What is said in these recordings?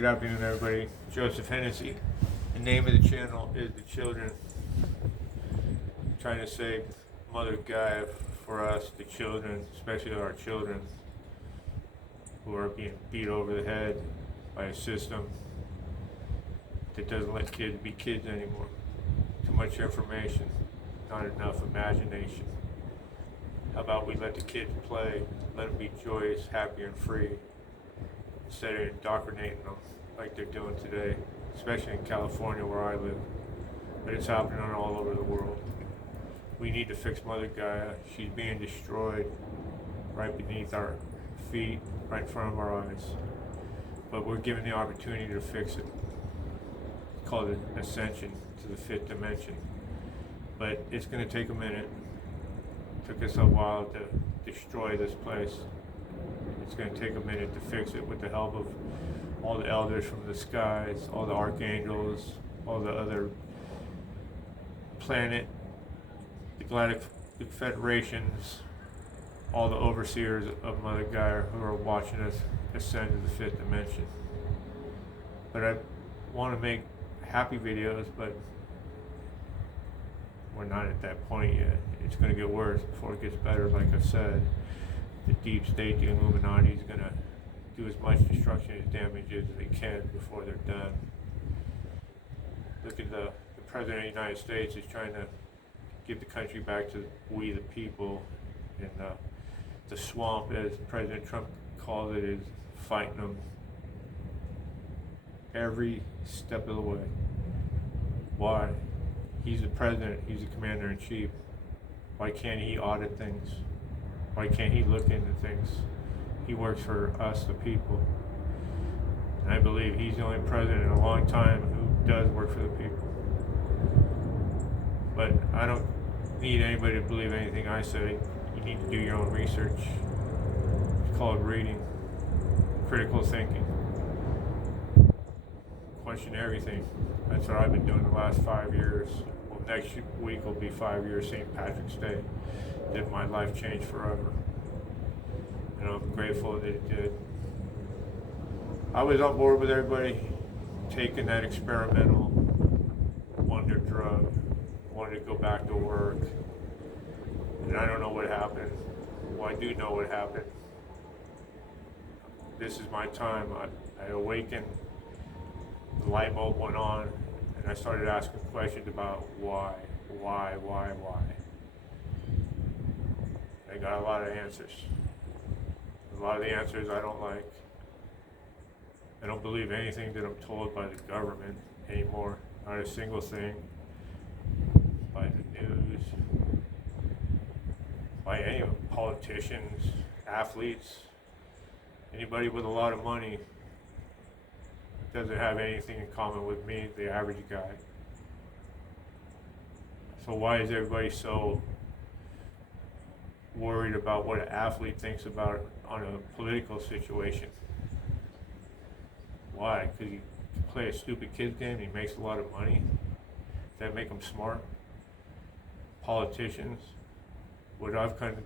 Good afternoon, everybody. Joseph Hennessy. The name of the channel is The Children. I'm trying to save Mother Gaia for us, the children, especially our children, who are being beat over the head by a system that doesn't let kids be kids anymore. Too much information, not enough imagination. How about we let the kids play, let them be joyous, happy, and free, instead of indoctrinating them like they're doing today, especially in California where I live. But it's happening all over the world. We need to fix Mother Gaia. She's being destroyed right beneath our feet, right in front of our eyes. But we're given the opportunity to fix it. It's called ascension to the fifth dimension. But it's going to take a minute. It took us a while to destroy this place. It's going to take a minute to fix it with the help of all the elders from the skies, all the archangels, all the other planet, the galactic federations, all the overseers of Mother Gaia who are watching us ascend to the fifth dimension. But I want to make happy videos, but we're not at that point yet. It's going to get worse before it gets better, like I said. The deep state, the Illuminati, is going to do as much destruction and damage as they can before they're done. Look at the President of the United States is trying to give the country back to we the people, and the swamp, as President Trump called it, is fighting them every step of the way. Why? He's the president, he's the commander-in-chief. Why can't he audit things? Why can't he look into things? He works for us, the people. And I believe he's the only president in a long time who does work for the people. But I don't need anybody to believe anything I say. You need to do your own research. It's called reading, critical thinking. Question everything. That's what I've been doing the last 5 years. Well, next week will be 5 years, St. Patrick's Day. Did my life change forever. And I'm grateful that it did. I was on board with everybody taking that experimental wonder drug, wanted to go back to work. And I don't know what happened. Well, I do know what happened. This is my time. I awakened, the light bulb went on, and I started asking questions about why. I got a lot of answers. A lot of the answers I don't like. I don't believe anything that I'm told by the government anymore. Not a single thing. By the news. By any politicians, athletes, anybody with a lot of money doesn't have anything in common with me, the average guy. So why is everybody so worried about what an athlete thinks about on a political situation? Why? Because he can play a stupid kid's game and he makes a lot of money? Does that make him smart? Politicians? What I've come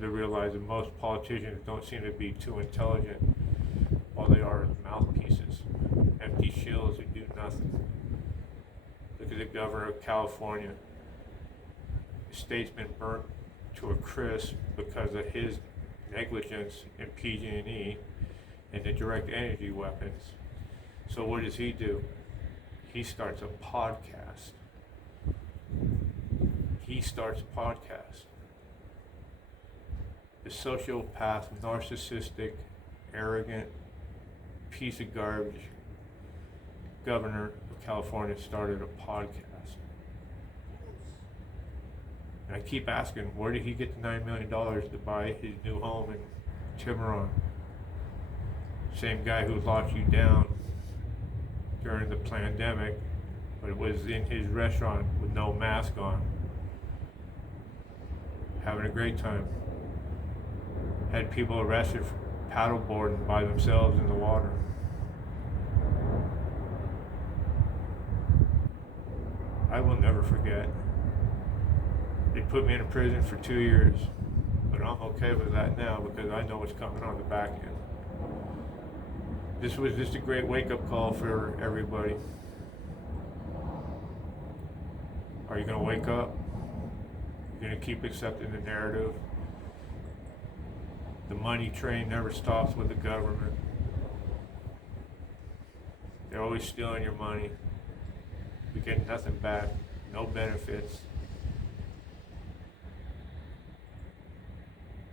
to realize is most politicians don't seem to be too intelligent. All they are is mouthpieces, empty shields who do nothing. Look at the governor of California. The state's been burnt to a crisp because of his negligence in PG&E and the direct energy weapons. So what does he do? He starts a podcast. The sociopath, narcissistic, arrogant piece of garbage governor of California started a podcast. And I keep asking, where did he get the $9 million to buy his new home in Tiburon? Same guy who locked you down during the pandemic, but it was in his restaurant with no mask on, having a great time. Had people arrested for paddleboarding by themselves in the water. I will never forget. They put me in prison for 2 years, but I'm okay with that now because I know what's coming on the back end. This was just a great wake-up call for everybody. Are you going to wake up? You're going to keep accepting the narrative? The money train never stops with the government. They're always stealing your money. You get nothing back, no benefits.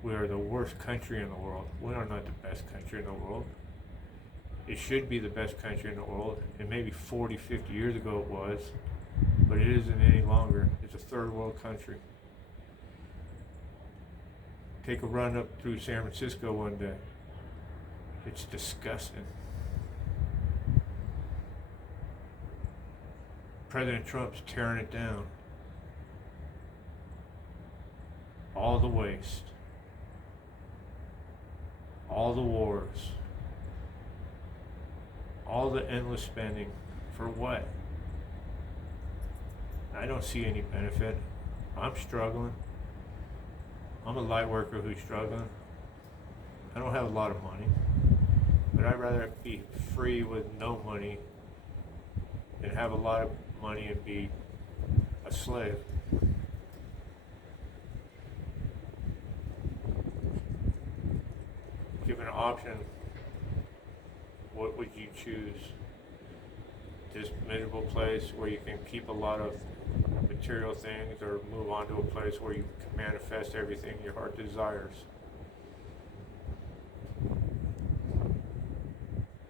We are the worst country in the world. We are not the best country in the world. It should be the best country in the world, and maybe 40, 50 years ago it was, but it isn't any longer. It's a third world country. Take a run up through San Francisco one day. It's disgusting. President Trump's tearing it down. All the waste. All the wars. All the endless spending. For what? I don't see any benefit. I'm struggling. I'm a light worker who's struggling. I don't have a lot of money, but I'd rather be free with no money than have a lot of money and be a slave. Given an option, what would you choose? This miserable place where you can keep a lot of material things, or move on to a place where you can manifest everything your heart desires?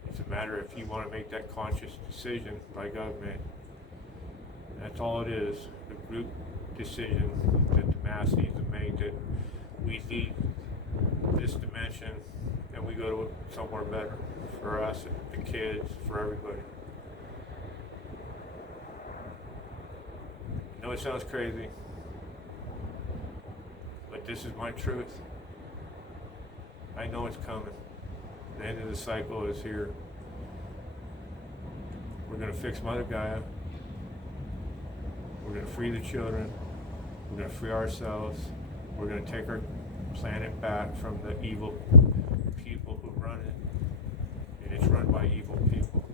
It's a matter if you want to make that conscious decision like I've made. That's all it is, a group decision that the mass needs to make, that we leave this dimension and we go to somewhere better for us, the kids, for everybody. I know it sounds crazy, but this is my truth. I know it's coming. The end of the cycle is here. We're going to fix Mother Gaia. We're going to free the children. We're going to free ourselves. We're going to take our planet back from the evil people who run it. And it's run by evil people.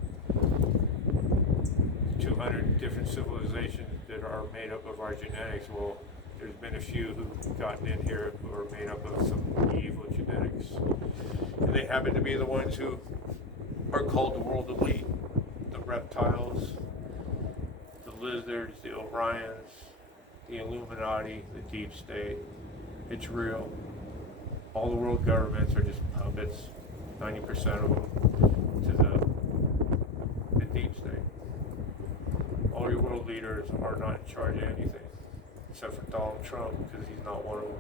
200 different civilizations that are made up of our genetics. Well, there's been a few who've gotten in here who are made up of some evil genetics. And they happen to be the ones who are called the world elite. The reptiles, the lizards, the Orions, the Illuminati, the deep state. It's real. All the world governments are just puppets, 90% of them, to the deep state. All your world leaders are not in charge of anything, except for Donald Trump, because he's not one of them.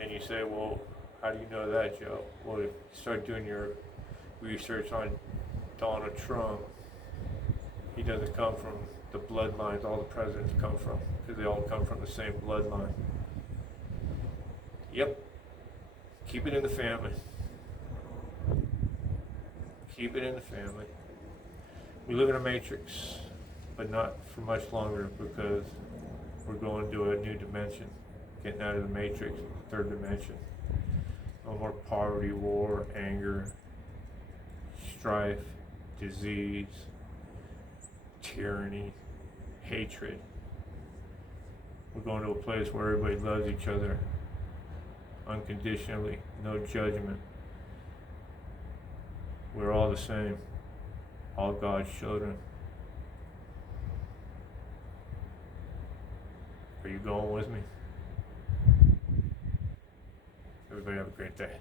And you say, well, how do you know that, Joe? Well, if you start doing your research on Donald Trump, he doesn't come from the bloodlines all the presidents come from, because they all come from the same bloodline. Yep. Keep it in the family. Keep it in the family. We live in a matrix, but not for much longer, because we're going to a new dimension, getting out of the matrix, third dimension. No more poverty, war, anger, strife, disease, tyranny, hatred. We're going to a place where everybody loves each other unconditionally, no judgment. We're all the same, all God's children. Are you going with me? Everybody have a great day.